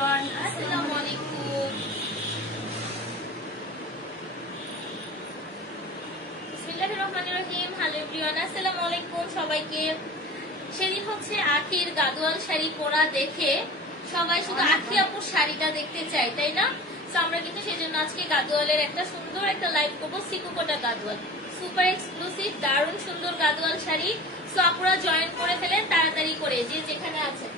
Everyone, আসসালামু আলাইকুম। বিসমিল্লাহির রহমানির রহিম। হ্যালো এভরিওয়ান, আসসালামু আলাইকুম সবাইকে। সেদিন হচ্ছে আখির গাদোয়াল শাড়ি পরা দেখে সবাই শুধু আখি আপুর শাড়িটা দেখতে চাই, তাই না? তো আমরা কিন্তু সেজন্য আজকে গাদোয়ালের একটা সুন্দর একটা লাইভ করবো। সিকুকোটা গাদোয়াল, সুপার এক্সক্লুসিভ, দারুণ সুন্দর গাদোয়াল শাড়ি। সো আপনারা জয়েন করে ফেলেন তাড়াতাড়ি করে, যে যেখানে আছেন।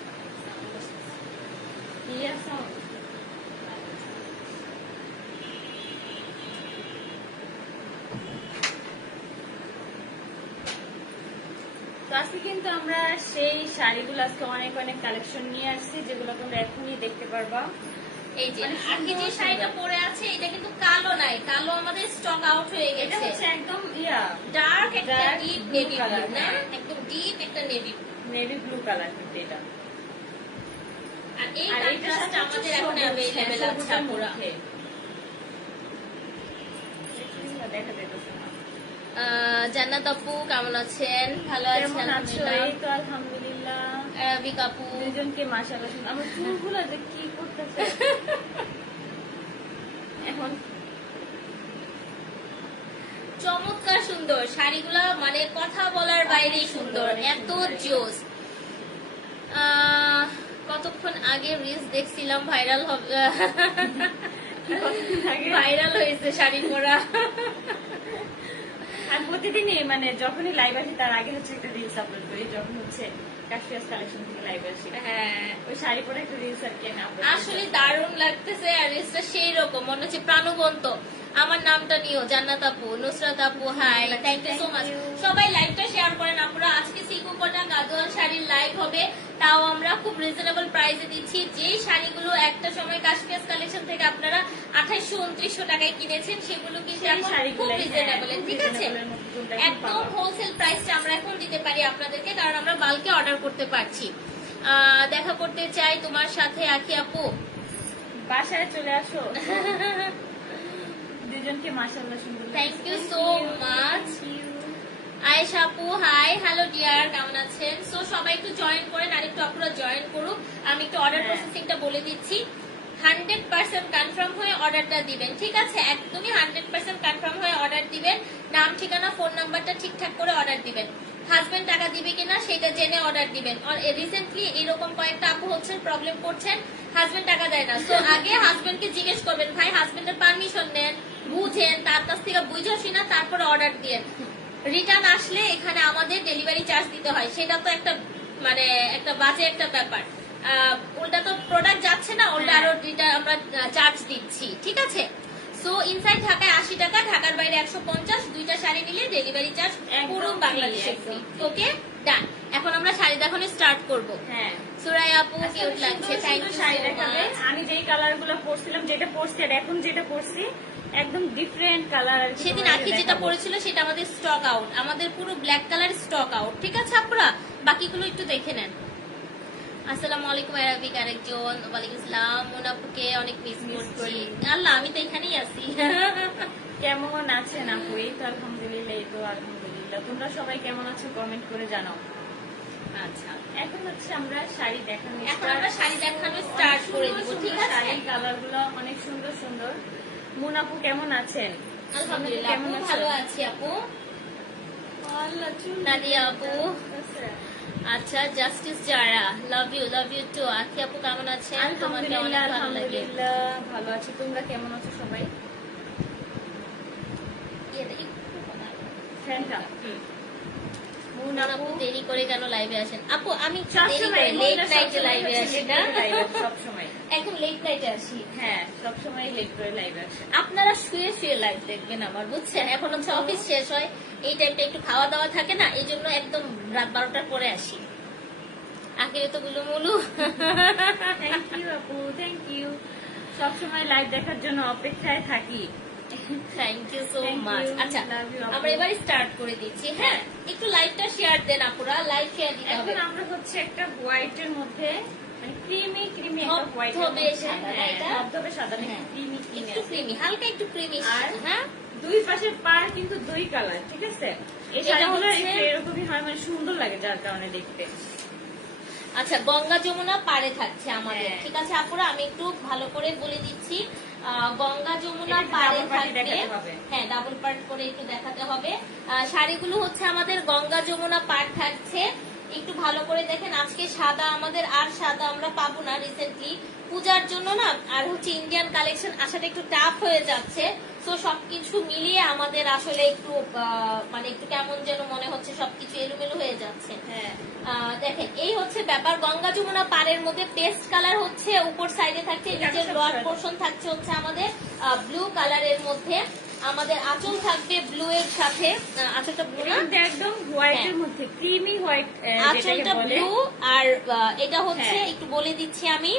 তো আজকে কিন্তু আমরা সেই শাড়িগুলো আজকে অনেক অনেক কালেকশন নিয়ে আসছি, যেগুলো তোমরা এখনই দেখতে পারবা। এই যে আজকে যে শাড়িটা পরে আছে এটা কিন্তু কালো নাই, কালো আমাদের স্টক আউট হয়ে এটা গেছে। হচ্ছে একদম ডার্ক একটা ডিপ নেভি কালার, ব্লু, না একদম ডিপ একটা নেভি নেভি ব্লু কালার কিন্তু এটা। আর এই আর এটার কন্ট্রাস্ট সাথে আমাদের এখন अवेलेबल আছে পুরো। দেখা যাইতেছে না। জান্নাত আপু কেমন আছেন? ভালো আছেন? কেমন আছো? আলহামদুলিল্লাহ। এই তো আলহামদুলিল্লাহ। রাবিক আপু, দুজনকে মাশাআল্লাহ আমার চুলগুলো যে কি করতেছে এখন। চমৎকার সুন্দর শাড়িগুলা, মানে কথা বলার বাইরেই সুন্দর, এত জোস। কতক্ষণ আগে রিলস দেখছিলাম, ভাইরাল হবে, ভাইরাল হয়েছে শাড়ি পরা। আর প্রতিদিনই মানে যখনই লাইভ আসি তার আগে হচ্ছে একটা রিলস আপলোড করি, যখন হচ্ছে কাশফিয়াস কালেকশন থেকে লাইভ আসি। হ্যাঁ, ওই শাড়ি পরে একটা রিলস আর কি আমি আপলোড আসলে দারুণ লাগতেছে। আর রিলসটা সেই রকম মনে হচ্ছে প্রাণবন্ত। আমার নামটা নিও, জান্নাত আপু, নুসরাত আপু, hi, thank you so much. সবাই লাইভটা শেয়ার করেন আপনারা। আজকে সিকুকোটা গাদোয়াল শাড়ির লাইভ হবে, তাও আমরা খুব রিজনেবল প্রাইসে দিচ্ছি। যে শাড়িগুলো একটা সময় কাশফিয়াস কালেকশন থেকে আপনারা 2800-2900 টাকায় কিনেছেন, সেগুলো কিন্তু এখন খুব রিজনেবল, ঠিক আছে? একদম হোলসেল প্রাইসটা আমরা এখন দিতে পারি আপনাদেরকে, কারণ আমরা বাল্কে অর্ডার করতে পারছি। দেখা করতে চাই তোমার সাথে আখি আপু, বাসায় চলে আসো। দুজনকে মাশাআল্লাহ সুন্দর। Thank you so much. Ayesha আপু, হাই, হ্যালো ডিয়ার, কেমন আছেন? সো সবাই একটু জয়েন করেন, আর একটু আপনারা জয়েন করুক। আমি একটু অর্ডার প্রসেসিংটা বলে দিচ্ছি। 100% কনফার্ম হয়ে অর্ডারটা দিবেন, ঠিক আছে? একদমই 100% কনফার্ম হয়ে অর্ডার দিবেন। নাম, ঠিকানা, ফোন নাম্বারটা ঠিকঠাক করে অর্ডার দিবেন। হাজবেন্ড টাকা দিবে কিনা সেটা জেনে অর্ডার দিবেন। আর রিসেন্টলি এরকম কয়েকটা আপু হচ্ছেন, প্রবলেম করছেন, হাজবেন্ড টাকা দেয় না। সো আগে হাজবেন্ডকে জিজ্ঞেস করবেন, ভাই হাজবেন্ডের পারমিশন নেন, বুঝেন, তার কাছ থেকে বুঝে শুনা তারপরে অর্ডার দিয়েন। রিটার্ন আসলে এখানে আমাদের ডেলিভারি চার্জ দিতে হয়, সেটা তো একটা মানে একটা বাজে একটা ব্যাপার। উল্টা তো প্রোডাক্ট যাচ্ছে না, উল্টা আরো আমরা চার্জ দিচ্ছি, ঠিক আছে? সো ইনসাইড ঢাকায় 80 টাকা, ঢাকার বাইরে 150, দুইটা শাড়ি নিলে ডেলিভারি চার্জ পুরো বাংলাদেশে ফ্রি। ওকে, ডান। এখন আমরা শাড়ি দেখানো স্টার্ট করব। হ্যাঁ, সুরাই আপু কিউট লাগছে, থ্যাংক ইউ শাড়ি সো দেখাবে। মাচ। আমি যেই কালার গুলো পরছিলাম, যেটা পরছি আর এখন যেটা পরছি একদম ডিফারেন্ট কালার। সেদিন আখি যেটা পরেছিল সেটা আমাদের স্টক আউট, আমাদের পুরো ব্ল্যাক কালার স্টক আউট, ঠিক আছে? আপনারা বাকিগুলো একটু দেখে নেন। আসসালামু আলাইকুম আরাবিক আরেকজন, ওয়ালাইকুম আসসালাম। মোনাপুকে অনেক মিস করছি। আল্লাহ, আমি তো এখানেই আছি। কেমন আছেন আপু? এই তো আলহামদুলিল্লাহ, এই তো আলহামদুলিল্লাহ। তোমরা সবাই কেমন আছো কমেন্ট করে জানাও। আচ্ছা, এখন হচ্ছে আমরা শাড়ি দেখানো এখন আমরা শাড়ি দেখানো স্টার্ট করে দিব, ঠিক আছে? শাড়ির কালার গুলো অনেক সুন্দর সুন্দর। মুন আপু কেমন আছেন? আলহামদুলিল্লাহ আপু ভালো আছি আপু। নাদিয়া আপু, আচ্ছা, justice Zara, love you too. Akhi আপু কেমন আছেন? তোমাকে অনেক ভালো লাগে। আলহামদুলিল্লাহ ভালো আছি। তোমরা কেমন আছো সবাই? ফ্যানটা মুন আপু আপু দেরি করে কেন লাইভে আসেন? আপু আমি সবসময় লেট নাইটে লাইভে আসি না, সব সময়। একদম লেট নাইটে আসি। হ্যাঁ, সব সময় লেট করে লাইভ আসে। আপনারা শুয়ে শুয়ে লাইভ দেখবেন আমার, বুঝছেন? এখন হচ্ছে অফিস শেষ হয়, এই টাইমটা একটু খাওয়া দাওয়া থাকে না, এই জন্য একদম রাত 12টার পরে আসি। আগে তো গুলুমুলু। থ্যাংক ইউ আপু, থ্যাংক ইউ। সব সময় লাইভ দেখার জন্য অপেক্ষায় থাকি। Thank you so Thank much. you. আচ্ছা, Love you, আপু। আমরা এবার স্টার্ট করে দিচ্ছি। হ্যাঁ, একটু লাইভটা শেয়ার দেন আপুরা, লাইভ শেয়ার দিতে হবে। এখন আমরা হচ্ছে একটা হোয়াইটের মধ্যে, মানে ক্রিমি ক্রিমি একটা হোয়াইট ধবধবে সাদা, এটা? ধবধবে সাদা, হ্যাঁ। ক্রিমি ক্রিমি একটু ক্রিমি, হালকা একটু ক্রিমি। আর হ্যাঁ, দুই পাশের পার কিন্তু দুই কালার, ঠিক আছে? এই এটা শাড়িগুলো হচ্ছে- একটু এরকমই হয়, মানে সুন্দর লাগে যার কারণে দেখতে। আচ্ছা, গঙ্গা যমুনা পাড়ে থাকছে আমাদের, হ্যাঁ। ঠিক আছে আপুরা, আমি একটু ভালো করে বলে দিচ্ছি। গঙ্গা যমুনা এটা পাড়ে double party থাকবে, দেখাতে হবে। হ্যাঁ ডাবল পার্ট করে একটু দেখাতে হবে। শাড়িগুলো হচ্ছে আমাদের গঙ্গা যমুনা পাড় থাকছে, একটু ভালো করে দেখেন। আজকে সাদা আমাদের আর সাদা আমরা পাবো না, রিসেন্টলি পূজার জন্য না, আর হচ্ছে ইন্ডিয়ান কালেকশন আসাটা একটু টাফ হয়ে যাচ্ছে। তো সবকিছু মিলিয়ে আমাদের আসলে একটু মানে একটু কেমন যেন মনে হচ্ছে, সবকিছু এলোমেলো হয়ে যাচ্ছে। হ্যাঁ দেখেন এই হচ্ছে ব্যাপার। গঙ্গা যমুনা পাড়ের মধ্যে পেস্ট কালার হচ্ছে উপর সাইডে থাকছে, নিচের লোয়ার পোর্শন থাকছে হচ্ছে আমাদের ব্লু কালারের মধ্যে। আমাদের আঁচল থাকবে ব্লু এর সাথে, আঁচলটা ব্লু না, কিন্তু একদম হোয়াইটের মধ্যে ক্রিমি হোয়াইট আঁচলটা ব্লু। আর এটা হচ্ছে হ্যাঁ। একটু বলে দিচ্ছি আমি,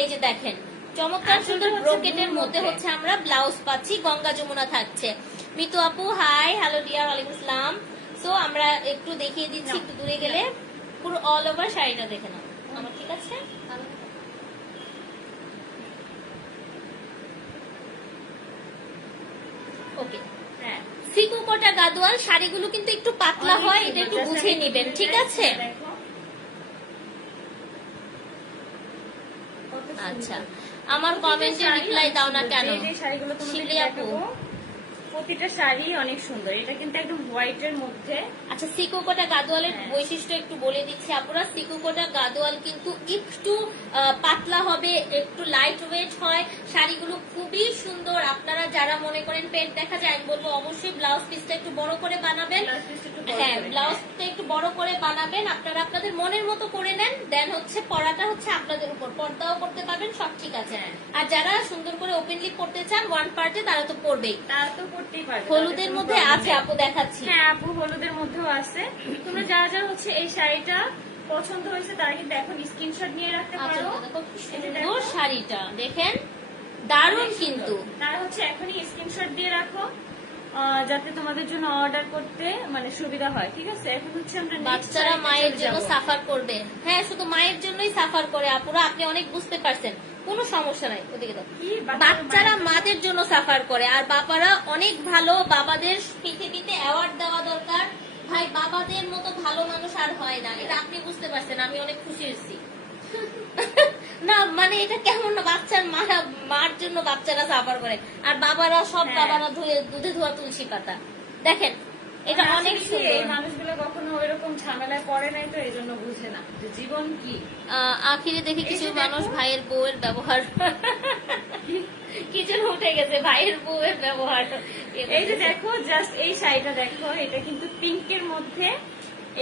এই যে দেখেন চমৎকার আঁচলটা সুন্দর হচ্ছে ব্রোকেটের blue মধ্যে মধ্যে। হচ্ছে আমরা ব্লাউজ পাচ্ছি, গঙ্গা যমুনা থাকছে। মিতু আপু হাই, হ্যালো ডিয়ার, ওয়ালাইকুম আসসালাম। সো আমরা একটু দেখিয়ে দিচ্ছি, একটু দূরে গেলে পুরো অল ওভার শাড়িটা দেখে নাও আমার, ঠিক আছে? ওকে, হ্যাঁ সিকু কোটা গাদোয়াল শাড়িগুলো কিন্তু একটু পাতলা হয়, এটা একটু বুঝে নিবেন, ঠিক আছে? দেখো কত সুন্দর। আচ্ছা, আমার কমেন্টে শাড়ি রিপ্লাই অনেক দাও না সুন্দর। কেন? যে শাড়িগুলো তোমাদেরকে শিবলি আপু, দেখাবো, প্রতিটা শাড়ি অনেক সুন্দর। এটা কিন্তু একদম হোয়াইটের মধ্যে। আচ্ছা সিকুকোটা গাদোয়ালের হ্যাঁ। বৈশিষ্ট্য একটু বলে দিচ্ছি আপুরা। সিকুকোটা গাদোয়াল কিন্তু একটু পাতলা হবে, একটু লাইট ওয়েট হয়, শাড়িগুলো খুবই সুন্দর। আপনারা যারা মনে করেন পেট দেখা যায়, আমি বলবো অবশ্যই ব্লাউজ পিসটা একটু বড় করে বানাবেন। ব্লাউজ পিসটা একটু বড় হ্যাঁ, করে, ব্লাউজটা একটু বড় করে বানাবেন, আপনারা আপনাদের মনের মতো করে নেন, দেন হচ্ছে পরাটা হচ্ছে আপনাদের উপর, পর্দাও করতে পারবেন, সব ঠিক আছে। হ্যাঁ। আর যারা সুন্দর করে ওপেনলি পড়তে চান ওয়ান পার্টে, তারা তো পড়বেই। তার তো করতেই পারবে। হলুদের তাতে কোনো মধ্যে problem আছে নেই। আপু, দেখাচ্ছি। হ্যাঁ আপু হলুদের মধ্যেও আছে। তোমরা যারা যারা হচ্ছে এই শাড়িটা পছন্দ হয়েছে তারা কিন্তু এখন স্ক্রিনশট নিয়ে রাখতে আচ্ছা, পারো। দেখো কি এই যে সুন্দর দেখো। শাড়িটা, দেখেন দারুণ অনেক সুন্দর। কিন্তু। তারা হচ্ছে এখনই স্ক্রিনশট দিয়ে রাখো, যাতে তোমাদের জন্য অর্ডার করতে মানে সুবিধা হয়, ঠিক আছে? এখন হচ্ছে আমরা next বাচ্চারা শাড়িতে মায়ের চলে জন্য যাবো। সাফার করবে, হ্যাঁ শুধু মায়ের জন্যই সাফার করে আপুরা, আপনি অনেক বুঝতে পারছেন, কোনো সমস্যা নাই। ওদিকে দাও। কি বাচ্চারা মায়ের জন্য? মাদের জন্য সাফার করে, আর বাবারা অনেক ভালো, বাবাদের পৃথিবীতে অ্যাওয়ার্ড দেওয়া দরকার ভাই, বাবাদের মতো ভালো মানুষ আর হয় না, এটা আপনি বুঝতে পারছেন, আমি অনেক খুশি হয়েছি। না মানে এটা কেমন না, বাচ্চার মার জন্য বাচ্চারা সাফার করে, আর বাবারা সব হ্যাঁ। বাবারা দুধে ধোয়া তুলসী পাতা। দেখেন এটা মানে অনেক আসলে কি, সুন্দর। এই মানুষগুলো কখনো ওইরকম ঝামেলায় পড়ে নাই, তো এই জন্য বুঝে না যে জীবন কি। আখিরে দেখি এই যে কিছু দেখো। মানুষ ভাইয়ের বউয়ের ব্যবহার কিচেন উঠে গেছে, ভাইয়ের বউয়ের ব্যবহার। এই যে দেখো, জাস্ট এই শাড়িটা দেখো, এটা কিন্তু পিঙ্কের মধ্যে,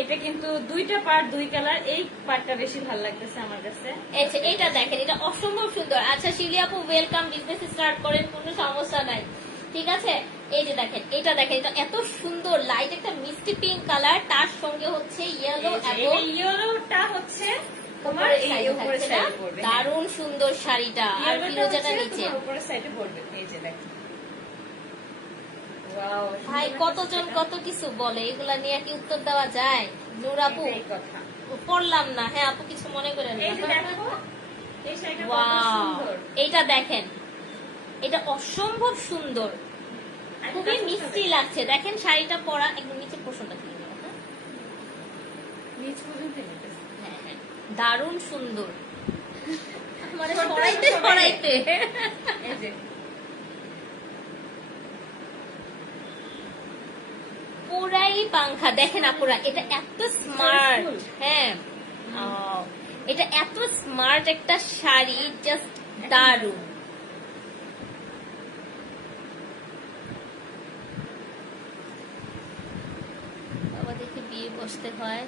এটা কিন্তু দুইটা পার্ট, দুই কালার। এই পার্টটা বেশি ভালো লাগতেছে আমার কাছে। আচ্ছা এটা দেখেন, এটা অসম্ভব সুন্দর। আচ্ছা শিলি আপু ওয়েলকাম, বিজনেস স্টার্ট করেন, কোনো সমস্যা নাই, ঠিক আছে? এই যে দেখেন, এটা দেখেন, এটা এত সুন্দর লাইট একটা মিষ্টি পিঙ্ক কালার, তার সঙ্গে হচ্ছে ইয়েলো এবং ইয়েলোটা হচ্ছে তোমার উপরের এই side এ উপরের থাকছে না? সাইডে পড়বে। দারুণ সুন্দর শাড়িটা, আর ইয়েলোটা ফিরোজাটা হচ্ছে নিচে। তোমার উপরের সাইডে পড়বে। এই যে দেখো, ওয়াও, ভাই সুন্দর কতজন লাগতেছে কত কিছু বলে, এগুলা নিয়ে কি উত্তর দেওয়া যায়? নূর এটা। আপু এটাই কথা। পড়লাম না, হ্যাঁ আপু কিছু মনে করেন এই যে না। দেখো, এই শাড়িটা কত ওয়াও, সুন্দর। এইটা দেখেন, এটা অসম্ভব সুন্দর, খুবই মিষ্টি লাগছে। দেখেন শাড়িটা পরা একদম নিচে পোষণটা থেকে গেল, হ্যাঁ? নিচ পর্যন্ত নিতেছে। হ্যাঁ হ্যাঁ, দারুণ সুন্দর, মানে ছোট্ট সরাইতে ছোট সরাইতে। এই যে পুরাই পাংখা। দেখেন আপুরা, এটা এত স্মার্ট, হ্যাঁ এটা এত স্মার্ট একটা শাড়ি, জাস্ট দারুণ। বাবা দেখে বিয়ে বসতে হয়,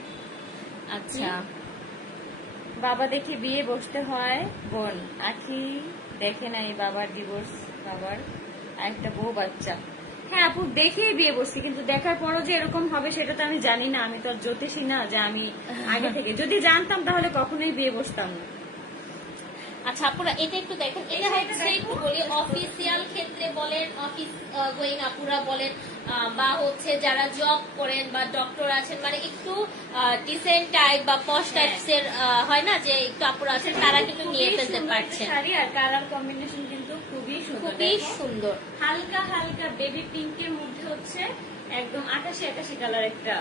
আচ্ছা বাবা দেখে বিয়ে বসতে হয়, বোন আখি দেখে নাই বাবার ডিভোর্স, বাবার একটা বউ বাচ্চা। হ্যাঁ আপু দেখেই বিয়ে বসছি, কিন্তু দেখার পরও যে এরকম হবে সেটা তো আমি জানি না। আমি তো আর জ্যোতিষী না যে আমি আগে থেকে যদি জানতাম তাহলে কখনোই বিয়ে বসতাম না। আচ্ছা আপুরা এটা একটু দেখেন, এটা হচ্ছে একটু বলি অফিসিয়াল ক্ষেত্রে বলেন, অফিস গোয়িং আপুরা বলেন, বা হচ্ছে যারা জব করেন বা ডক্টর আছেন, মানে একটু ডিসেন্ট টাইপ বা পশ টাইপস এর হয় না, যে একটু আপুরা আছেন, তারা কিন্তু নিয়ে খুবই ফেলতে সুন্দর পারছেন। শাড়ি, আর কালার কম্বিনেশন কিন্তু খুবই সুন্দর। খুবই দেখো, সুন্দর, হালকা হালকা বেবি পিঙ্কের মধ্যে হচ্ছে একদম আকাশি আকাশি কালার একটা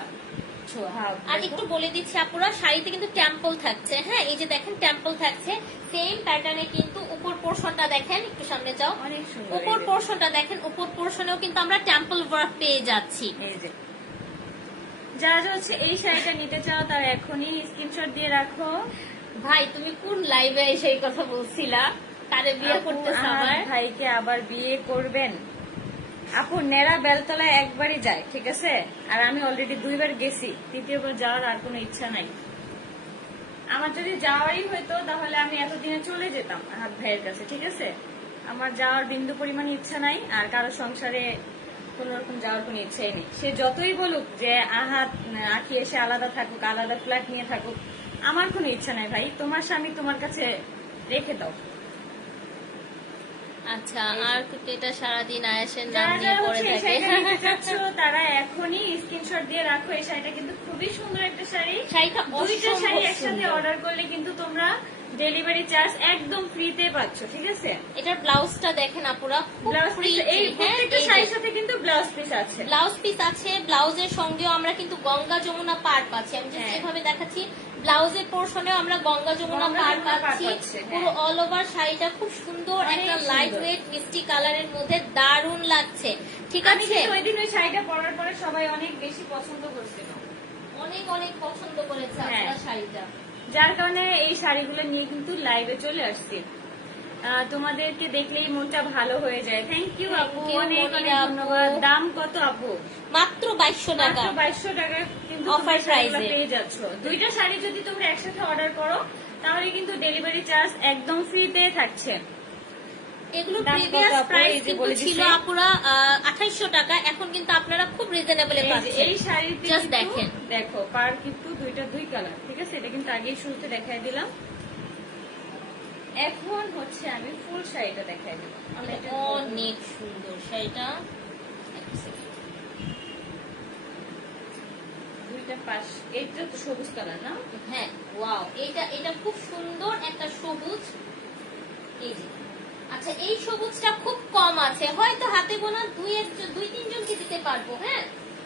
ছোঁয়া। হ্যাঁ, আর দেখো। একটু বলে দিচ্ছি আপুরা, শাড়িতে কিন্তু টেম্পল থাকছে। হ্যাঁ, এই যে দেখেন টেম্পল থাকছে সেম প্যাটার্নে, কিন্তু উপর পোর্শনটা দেখেন, একটু সামনে যাও, অনেক সুন্দর। উপর এই যে, পোর্শনটা দেখেন, উপর পোর্শনেও কিন্তু আমরা টেম্পল ওয়ার্ক পেয়ে যাচ্ছি। এই যে যারা হচ্ছে এই শাড়িটা নিতে চাও তারা এখনই স্ক্রিনশট দিয়ে রাখো। ভাই তুমি কোন লাইভে এসে এই কথা বলছিলা, তারে বিয়ে আপু, করতে আমার সবার? ভাইকে আবার বিয়ে করবেন? আপু নেড়া বেলতলায় একবারই যায়, ঠিক আছে, আর আমি অলরেডি 2বার গেছি, 3য়বার যাওয়ার আর কোনো ইচ্ছা নাই। আমার যদি যাওয়ারই হইতো তাহলে আমি এতদিনে চলে যেতাম আহাত ভাইয়ের কাছে, ঠিক আছে। আমার যাওয়ার বিন্দু পরিমাণ ইচ্ছা নাই, আর কারো সংসারে কোন রকম যাওয়ার কোনো ইচ্ছাই নেই। সে যতই বলুক যে আহাত আখি এসে আলাদা থাকুক, আলাদা ফ্ল্যাট নিয়ে থাকুক, আমার কোনো ইচ্ছা নাই ভাই। তোমার স্বামী তোমার কাছে রেখে দাও। আচ্ছা, আর এটা সারাদিন আয়েশের নাম যারা নিয়ে যারা পড়ে হচ্ছে এই থাকে। শাড়িটা নিতে চাচ্ছ তারা এখনই স্ক্রিনশট দিয়ে রাখো। এই শাড়িটা কিন্তু খুবই সুন্দর একটা শাড়ি। শাড়িটা 2টা শাড়ি অসম্ভব একসাথে সুন্দর। অর্ডার করলে কিন্তু তোমরা ডেলিভারি চার্জ একদম ফ্রিতে পাচ্ছ, ঠিক আছে। এটার ব্লাউজটা দেখেন আপুরা, খুব ব্লাউজ পিস, pretty, এই হ্যাঁ, প্রত্যেকটা এই যে শাড়ির সাথে কিন্তু ব্লাউজ পিস আছে। ব্লাউজ পিস আছে, ব্লাউজের সঙ্গেও আমরা কিন্তু গঙ্গা যমুনা পার পাচ্ছি। আমি just হ্যাঁ। যেভাবে দেখাচ্ছি, ব্লাউজের পোর্শনেও আমরা গঙ্গা যমুনা গঙ্গা পার যমুনা পাড় পাচ্ছি। পাচ্ছে, হ্যাঁ। পুরো অল ওভার শাড়িটা খুব সুন্দর, অনেক একটা সুন্দর। লাইট ওয়েট মিষ্টি কালারের মধ্যে দারুণ লাগছে, ঠিক আমি আছে। কিন্তু ওই দিন ওই শাড়িটা পরার পরে সবাই অনেক বেশি পছন্দ করছিল, অনেক অনেক পছন্দ করেছে হ্যাঁ। আপনারা শাড়িটা। যার কারণে এই শাড়িগুলো নিয়ে কিন্তু লাইভে চলে আসছি। তোমাদেরকে দেখলেই মনটা ভালো হয়ে যায়। থ্যাংক ইউ Thank আপু, you, অনেক মনিরা অনেক আপু। ধন্যবাদ। দাম কত আপু? মাত্র 2200 টাকা। মাত্র 2200 টাকায় কিন্তু Offer তোমরা শাড়িগুলো price এ। পেয়ে যাচ্ছ। 2টা শাড়ি যদি তোমরা একসাথে অর্ডার করো তাহলে কিন্তু ডেলিভারি চার্জ একদম ফ্রিতে থাকছে। এগুলো দাম প্রিভিয়াস কত আপু? প্রাইস এই যে কিন্তু বলে ছিল দিছে। আপুরা 2800 টাকা, এখন কিন্তু আপনারা খুব রিজনেবলে এই যে পাচ্ছেন। এই শাড়িটি Just কিন্তু দেখেন। দেখো, পার কিন্তু 2 কালার, ঠিক আছে। এটা কিন্তু আগেই শুরুতে দেখাই দিলাম। এখন হচ্ছে আমি ফুল শাড়িটা দেখাই দিলাম। আমি এটা অনেক সুন্দর শাড়িটা। 2টা পাশ, এইটা তো সবুজ কালার না? হ্যাঁ, ওয়াও, এটা খুব সুন্দর একটা সবুজ। এই যে, আচ্ছা, এই সবুজটা খুব কম আছে, হয়তো হাতে গোনা 2-3 জনকে দিতে পারবো। হ্যাঁ,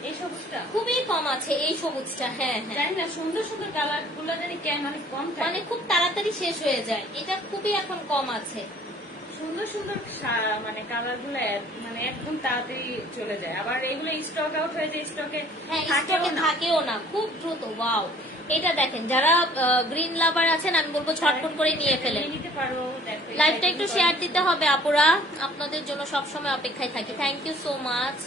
এই সবুজটা খুবই কম আছে এই সবুজটা। হ্যাঁ হ্যাঁ, জানি না, সুন্দর সুন্দর কালার গুলো জানি কেন অনেক কম থাকে। মানে খুব তাড়াতাড়ি শেষ হয়ে যায়, এটা খুবই এখন কম আছে। সুন্দর সুন্দর মানে কালার গুলো মানে একদম তাড়াতাড়ি চলে যায়, আবার এগুলো স্টক আউট হয়ে যায়, স্টকে হ্যাঁ, থাকেও স্টকে না। থাকেও না, খুব দ্রুত। ওয়াও, এটা দেখেন, যারা গ্রিন লাভার আছেন আমি বলবো ঝটপট করে নিয়ে ফেলেন। নিয়ে নিতে পারো। দেখো, এই লাইভটা একটু শাড়িগুলো শেয়ার দিতে হবে আপুরা, আপনাদের জন্য সব সময় অপেক্ষায় থাকি। Thank you so much.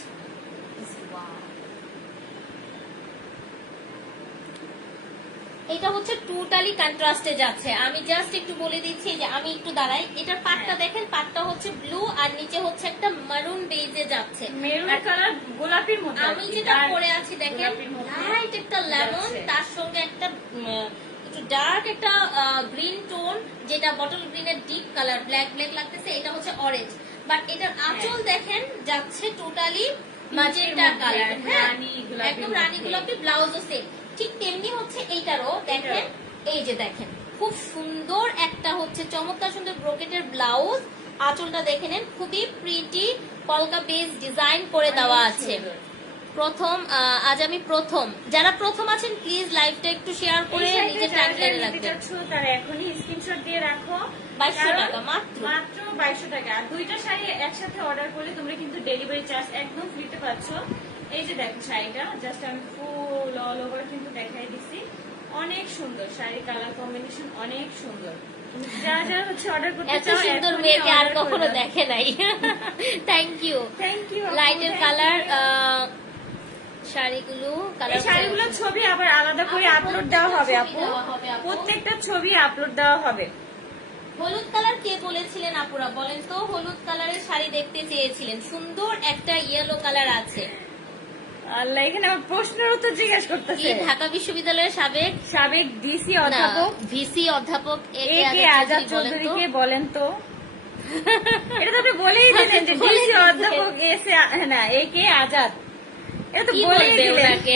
এটা হচ্ছে টোটালি কন্ট্রাস্টে যাচ্ছে। আমি জাস্ট একটু বলে দিচ্ছি যে আমি একটু দাঁড়াই, এটার পাটটা দেখেন, পাটটা হচ্ছে ব্লু আর নিচে হচ্ছে একটা মারুন বেজে যাচ্ছে। মেরুন কালার গোলাপির মধ্যে, আমি যেটা পরে আছি দেখেন, গোলাপির মধ্যে লাইট একটা লেমন, যাচ্ছে। তার সঙ্গে একটা একটু ডার্ক একটা গ্রিন টোন, যেটা বটল গ্রিনের ডিপ কালার, ব্ল্যাক ব্ল্যাক লাগতেছে, এটা হচ্ছে অরেঞ্জ। বাট এটার আঁচল দেখেন যাচ্ছে টোটালি ম্যাজেন্টা কালার। হ্যাঁ, রানী গোলাপির একদম রানী মধ্যে। গোলাপি, ব্লাউজও সেম। ঠিক তেমনি হচ্ছে এইটারও দেখেন, এই যে দেখেন, খুব সুন্দর একটা হচ্ছে চমৎকার সুন্দর ব্রোকেটের ব্লাউজ। আঁচলটা দেখে নেন, খুবই প্রিটি পলকা বেস ডিজাইন করে দেওয়া অনেক আছে। সুন্দর। প্রথম আজ আমি প্রথম, যারা প্রথম আছেন প্লিজ লাইভটা একটু শেয়ার করে এই শাড়িটা নিজের যারা টাইমলাইনে নিতে রাখবেন। চাচ্ছ তারা এখনই স্ক্রিনশট দিয়ে রাখো। 2200 কারণ টাকা মাত্র। মাত্র 2200 টাকা। আর 2টা শাড়ি একসাথে অর্ডার করলে তোমরা কিন্তু ডেলিভারি চার্জ একদম ফ্রিতে পাচ্ছ। এই যে দেখো শাড়িটা, জাস্ট আমি ফুল অল ওভার কিন্তু দেখাই দিচ্ছি। অনেক সুন্দর শাড়ি, কালার কম্বিনেশন অনেক সুন্দর। যারা যারা হচ্ছে অর্ডার করতে এত চাও সুন্দর এখনই মেয়েকে আর order করে কখনো দাও। দেখে নাই। Thank you. Thank you আপু, লাইটের thank কালার you। শাড়িগুলো এই কালার শাড়িগুলোর ছবি আবার আলাদা করে আপু, আপলোড দেওয়া হবে আপু। প্রত্যেকটা ছবি দেওয়া হবে আপু। প্রত্যেকটা ছবি আপলোড দেওয়া হবে। হলুদ কালার কে বলেছিলেন আপুরা, বলেন তো? হলুদ কালারের শাড়ি দেখতে চেয়েছিলেন, সুন্দর একটা ইয়েলো কালার আছে। আল্লাহ, এখানে আমার প্রশ্নের উত্তর জিজ্ঞাসা কি করতেছে। ঢাকা বিশ্ববিদ্যালয়ের সাবেক সাবেক ডিসি অধ্যাপক ভিসি অধ্যাপক এ কে আজাদ চৌধুরীকে বলেন তো। এটা তো আপনি বলেই দিলেন যে বলে ডিসি দিয়েছেন। অধ্যাপক না এ কে আজাদ, এটা তো কি বলেই বলবে দিলেন। ওনাকে?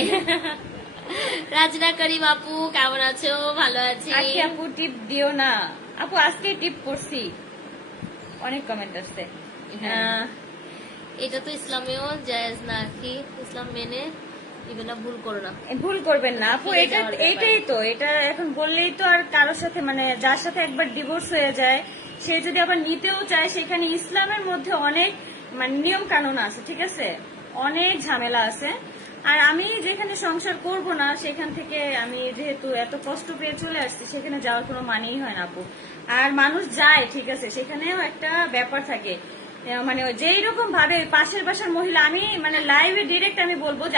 রাজনা করিম আপু কেমন আছো? ভালো আছি। আখি আপু টিপ দিও না আপু, আজকে টিপ করছি, অনেক কমেন্ট আসছে। হ্যাঁ। এটা তো ইসলামেও জায়েজ না কি? ইসলাম মেনে দিবে না, ভুল করো না। ভুল করবেন না আপু, ফিরে এটা যাওয়ার ব্যাপার। এটাই তো, এটা এখন বললেই তো আর কারোর সাথে মানে যার সাথে একবার ডিভোর্স হয়ে যায় সে যদি আবার নিতেও চায়, সেখানে ইসলামের মধ্যে অনেক মানে নিয়ম কানুন আছে, ঠিক আছে, অনেক ঝামেলা আছে। আর আমি যেখানে সংসার করব না সেখান থেকে আমি যেহেতু এত কষ্ট পেয়ে চলে আসছি, সেখানে যাওয়ার কোনো মানেই হয় না আপু। আর মানুষ যায় ঠিক আছে, সেখানেও একটা ব্যাপার থাকে, মানে যেই রকম ভাবে পাশের বাসার মহিলা, আমি মানে লাইভে ডিরেক্ট আমি বলবো যে